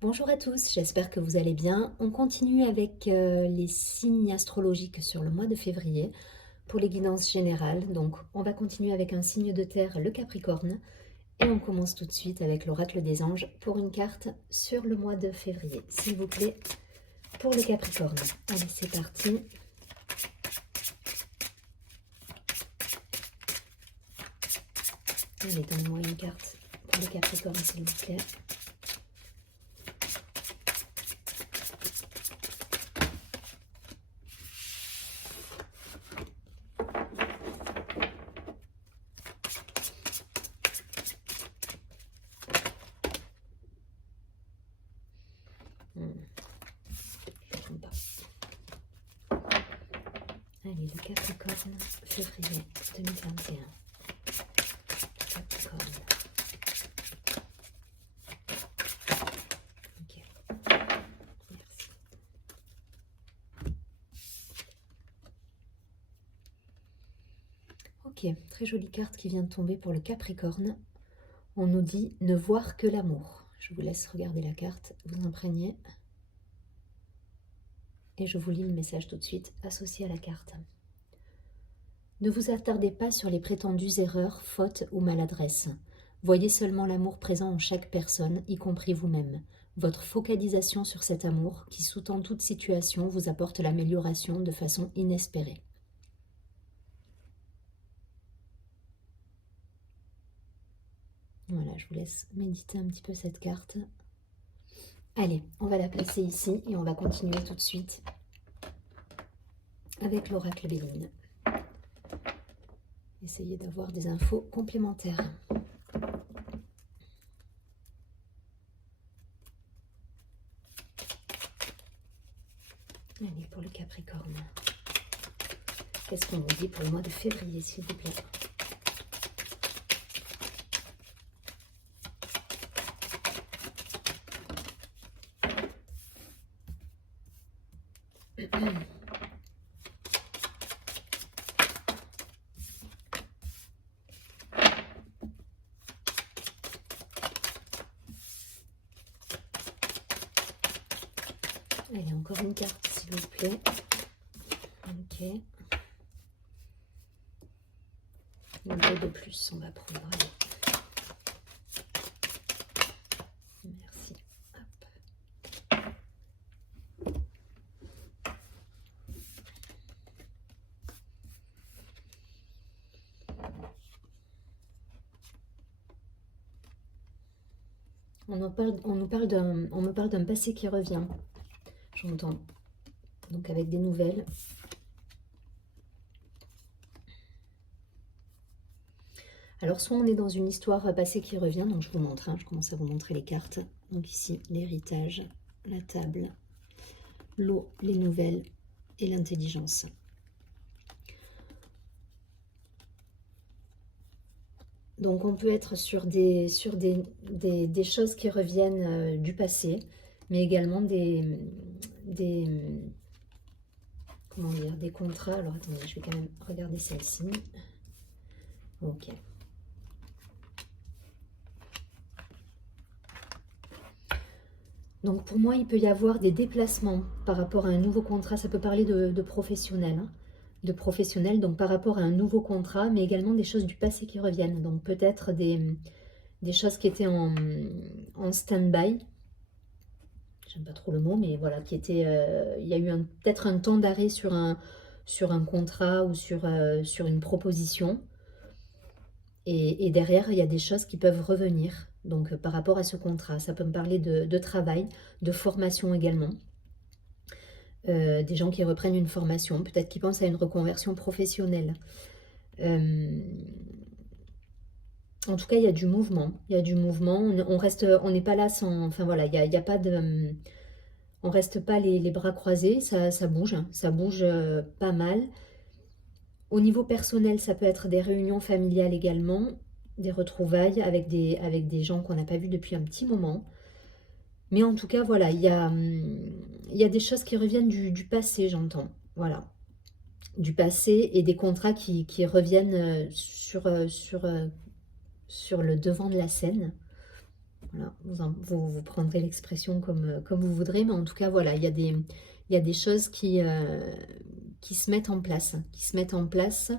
Bonjour à tous, j'espère que vous allez bien. On continue avec les signes astrologiques sur le mois de février pour les guidances générales. Donc, on va continuer avec un signe de terre, le Capricorne, et on commence tout de suite avec l'oracle des anges pour une carte sur le mois de février. S'il vous plaît, pour le Capricorne. Allez, c'est parti. Allez, donnez-moi une carte pour le Capricorne, s'il vous plaît. Je ne trompe pas. Allez, le Capricorne, février 2021. Capricorne. Ok, merci. Ok, très jolie carte qui vient de tomber pour le Capricorne. On nous dit ne voir que l'amour. Je vous laisse regarder la carte, vous imprégner. Et je vous lis le message tout de suite associé à la carte. Ne vous attardez pas sur les prétendues erreurs, fautes ou maladresses. Voyez seulement l'amour présent en chaque personne, y compris vous-même. Votre focalisation sur cet amour, qui sous-tend toute situation, vous apporte l'amélioration de façon inespérée. Voilà, je vous laisse méditer un petit peu cette carte. Allez, on va la placer ici et on va continuer tout de suite avec l'oracle Béline. Essayez d'avoir des infos complémentaires. Allez, pour le Capricorne. Qu'est-ce qu'on nous dit pour le mois de février, s'il vous plaît? Allez, encore une carte, s'il vous plaît. Ok. Une deux de plus, on va prendre. Allez. Merci. Hop. On me parle d'un passé qui revient. J'entends. Donc avec des nouvelles. Alors soit on est dans une histoire passée qui revient, donc je vous montre, je commence à vous montrer les cartes. Donc ici, l'héritage, la table, l'eau, les nouvelles et l'intelligence. Donc on peut être sur des choses qui reviennent du passé, mais également comment dire, des contrats. Alors attendez, je vais quand même regarder celle-ci. Ok. Donc pour moi, il peut y avoir des déplacements par rapport à un nouveau contrat. Ça peut parler de professionnel, de professionnel, donc par rapport à un nouveau contrat, mais également des choses du passé qui reviennent. Donc peut-être des choses qui étaient en stand-by. J'aime pas trop le mot, mais voilà, qui était, il y a eu peut-être un temps d'arrêt sur un contrat ou sur une proposition. Et derrière, il y a des choses qui peuvent revenir. Donc, par rapport à ce contrat, ça peut me parler de travail, de formation également. Des gens qui reprennent une formation, peut-être qui pensent à une reconversion professionnelle. En tout cas, il y a du mouvement. Il y a du mouvement. On n'est pas là sans. Enfin voilà, il y a pas de. On reste pas les bras croisés. Ça bouge. Ça bouge pas mal. Au niveau personnel, ça peut être des réunions familiales également, des retrouvailles avec des gens qu'on n'a pas vus depuis un petit moment. Mais en tout cas, voilà, il y a des choses qui reviennent du passé, j'entends. Voilà, du passé et des contrats qui reviennent sur le devant de la scène. Voilà, vous prendrez l'expression comme vous voudrez, mais en tout cas, voilà, il y a des choses qui se mettent en place, qui se mettent en place.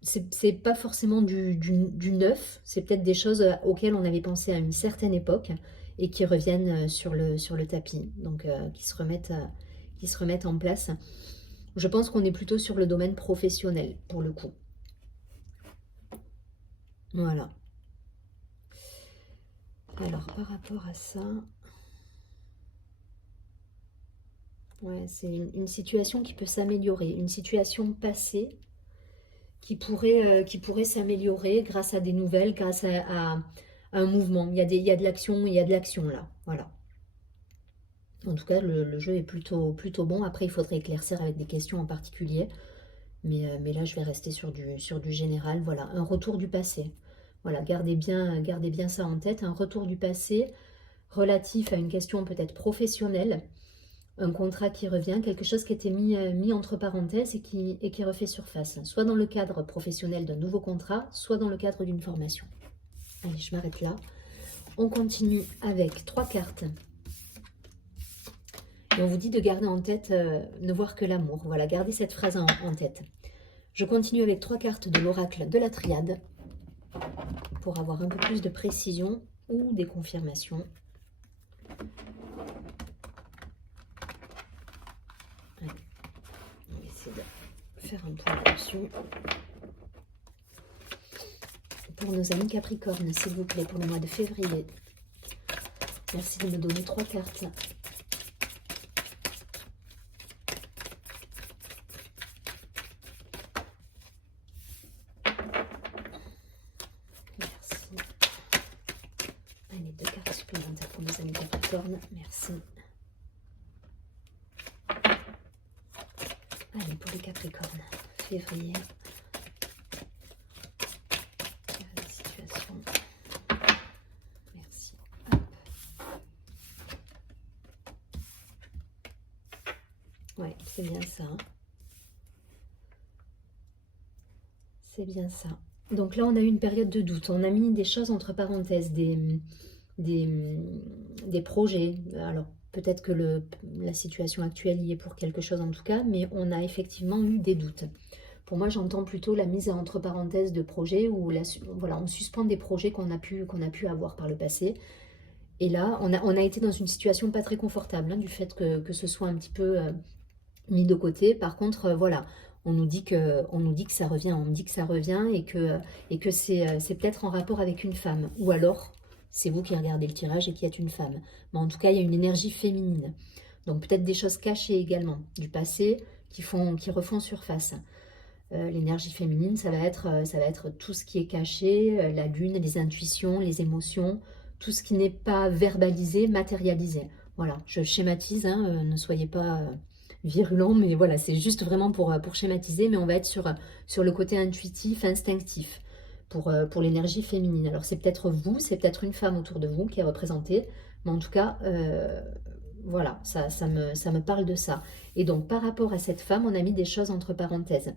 C'est pas forcément du neuf, c'est peut-être des choses auxquelles on avait pensé à une certaine époque et qui reviennent sur le tapis, donc qui se remettent en place. Je pense qu'on est plutôt sur le domaine professionnel, pour le coup. Voilà. Alors, par rapport à ça, ouais, c'est une situation qui peut s'améliorer, une situation passée qui pourrait s'améliorer grâce à des nouvelles, grâce à un mouvement. Il y a de l'action, il y a de l'action là, voilà. En tout cas, le jeu est plutôt bon. Après, il faudrait éclaircir avec des questions en particulier. Mais là, je vais rester sur du général. Voilà, un retour du passé. Voilà, gardez bien ça en tête. Un retour du passé relatif à une question peut-être professionnelle, un contrat qui revient, quelque chose qui était mis entre parenthèses et qui refait surface, soit dans le cadre professionnel d'un nouveau contrat, soit dans le cadre d'une formation. Allez, je m'arrête là. On continue avec 3 cartes. Et on vous dit de garder en tête, ne voir que l'amour. Voilà, gardez cette phrase en tête. Je continue avec 3 cartes de l'oracle de la triade pour avoir un peu plus de précision ou des confirmations. Allez, on va essayer de faire un point là-dessus. Pour nos amis Capricorne, s'il vous plaît, pour le mois de février. Merci de me donner 3 cartes. Allez, 2 cartes supplémentaires pour nos amis Capricorne. Merci. Allez, pour les Capricornes, février. La situation. Merci. Hop. Ouais, c'est bien ça. C'est bien ça. Donc là, on a eu une période de doute. On a mis des choses entre parenthèses, des projets. Alors, peut-être que la situation actuelle y est pour quelque chose en tout cas, mais on a effectivement eu des doutes. Pour moi, j'entends plutôt la mise entre parenthèses de projets où voilà, on suspend des projets qu'on a pu avoir par le passé. Et là, on a été dans une situation pas très confortable, hein, du fait que ce soit un petit peu mis de côté. Par contre, voilà, on nous dit que ça revient, on me dit que ça revient et que c'est peut-être en rapport avec une femme. Ou alors, c'est vous qui regardez le tirage et qui êtes une femme. Mais en tout cas, il y a une énergie féminine. Donc peut-être des choses cachées également, du passé, qui refont surface. L'énergie féminine, ça va être tout ce qui est caché, la lune, les intuitions, les émotions, tout ce qui n'est pas verbalisé, matérialisé. Voilà, je schématise, hein, ne soyez pas virulents, mais voilà, c'est juste vraiment pour schématiser, mais on va être sur le côté intuitif, instinctif, pour l'énergie féminine. Alors c'est peut-être vous, c'est peut-être une femme autour de vous qui est représentée, mais en tout cas, voilà, ça me parle de ça. Et donc par rapport à cette femme, on a mis des choses entre parenthèses.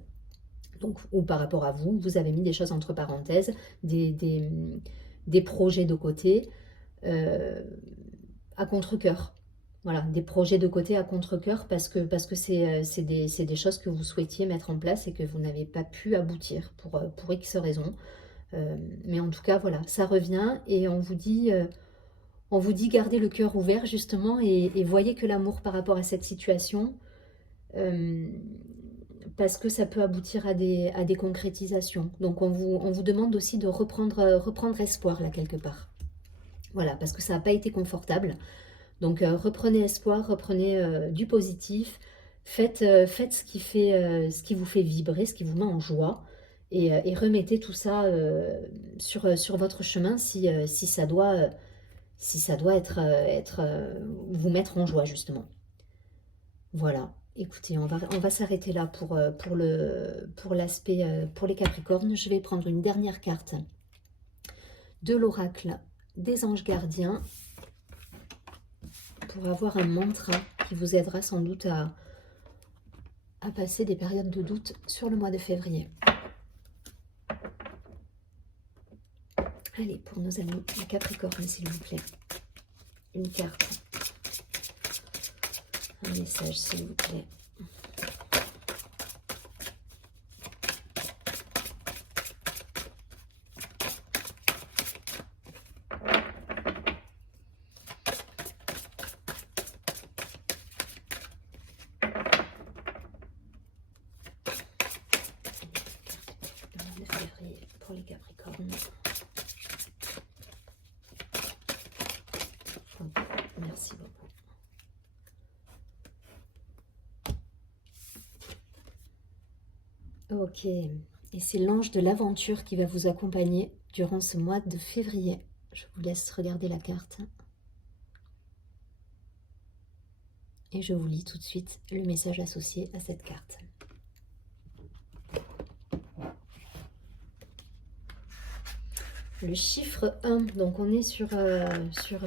Donc, ou par rapport à vous, vous avez mis des choses entre parenthèses, des projets de côté, à contre-cœur. Voilà, des projets de côté à contre-cœur parce que c'est des choses que vous souhaitiez mettre en place et que vous n'avez pas pu aboutir pour X raisons. Mais en tout cas, voilà, ça revient et on vous dit gardez le cœur ouvert justement et voyez que l'amour par rapport à cette situation, parce que ça peut aboutir à des concrétisations. Donc on vous demande aussi de reprendre espoir là quelque part. Voilà, parce que ça n'a pas été confortable. Donc reprenez espoir, reprenez du positif, faites ce qui vous fait vibrer, ce qui vous met en joie, et remettez tout ça sur votre chemin si ça doit vous mettre en joie justement. Voilà. Écoutez, on va s'arrêter là pour l'aspect pour les Capricornes. Je vais prendre une dernière carte de l'oracle des anges gardiens pour avoir un mantra qui vous aidera sans doute à passer des périodes de doute sur le mois de février. Allez, pour nos amis les Capricornes, s'il vous plaît. Une carte. Un message, s'il vous plaît. Le février pour les Capricornes. Merci beaucoup. Ok, et c'est l'ange de l'aventure qui va vous accompagner durant ce mois de février. Je vous laisse regarder la carte. Et je vous lis tout de suite le message associé à cette carte. Le chiffre 1, donc on est sur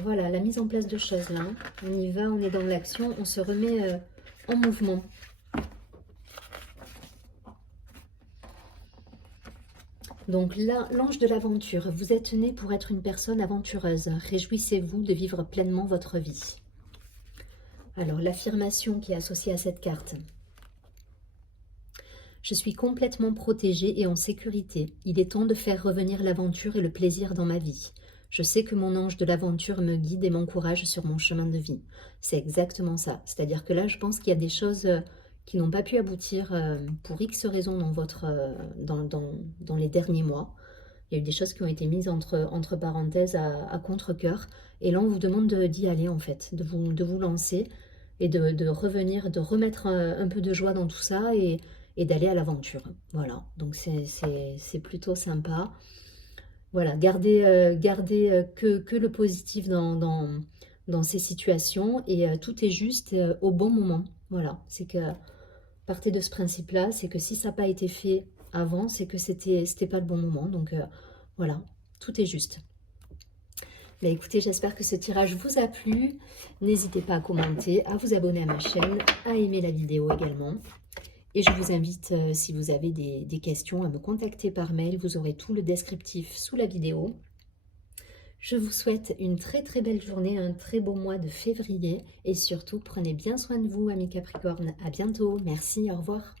voilà, la mise en place de choses là. On y va, on est dans l'action, on se remet en mouvement. Donc là, l'ange de l'aventure, vous êtes né pour être une personne aventureuse. Réjouissez-vous de vivre pleinement votre vie. Alors, l'affirmation qui est associée à cette carte. Je suis complètement protégée et en sécurité. Il est temps de faire revenir l'aventure et le plaisir dans ma vie. Je sais que mon ange de l'aventure me guide et m'encourage sur mon chemin de vie. C'est exactement ça. C'est-à-dire que là, je pense qu'il y a des choses qui n'ont pas pu aboutir pour X raisons dans les derniers mois. Il y a eu des choses qui ont été mises entre parenthèses à contre-cœur. Et là, on vous demande d'y aller, en fait, de vous lancer et de revenir, de remettre un peu de joie dans tout ça et d'aller à l'aventure. Voilà, donc c'est plutôt sympa. Voilà, gardez que le positif dans ces situations et tout est juste au bon moment. Voilà, c'est que partez de ce principe-là, c'est que si ça n'a pas été fait avant, c'est que c'était pas le bon moment. Donc voilà, tout est juste. Bah, écoutez, j'espère que ce tirage vous a plu. N'hésitez pas à commenter, à vous abonner à ma chaîne, à aimer la vidéo également. Et je vous invite, si vous avez des questions, à me contacter par mail. Vous aurez tout le descriptif sous la vidéo. Je vous souhaite une très très belle journée, un très beau mois de février. Et surtout, prenez bien soin de vous, amis Capricornes. À bientôt. Merci, au revoir.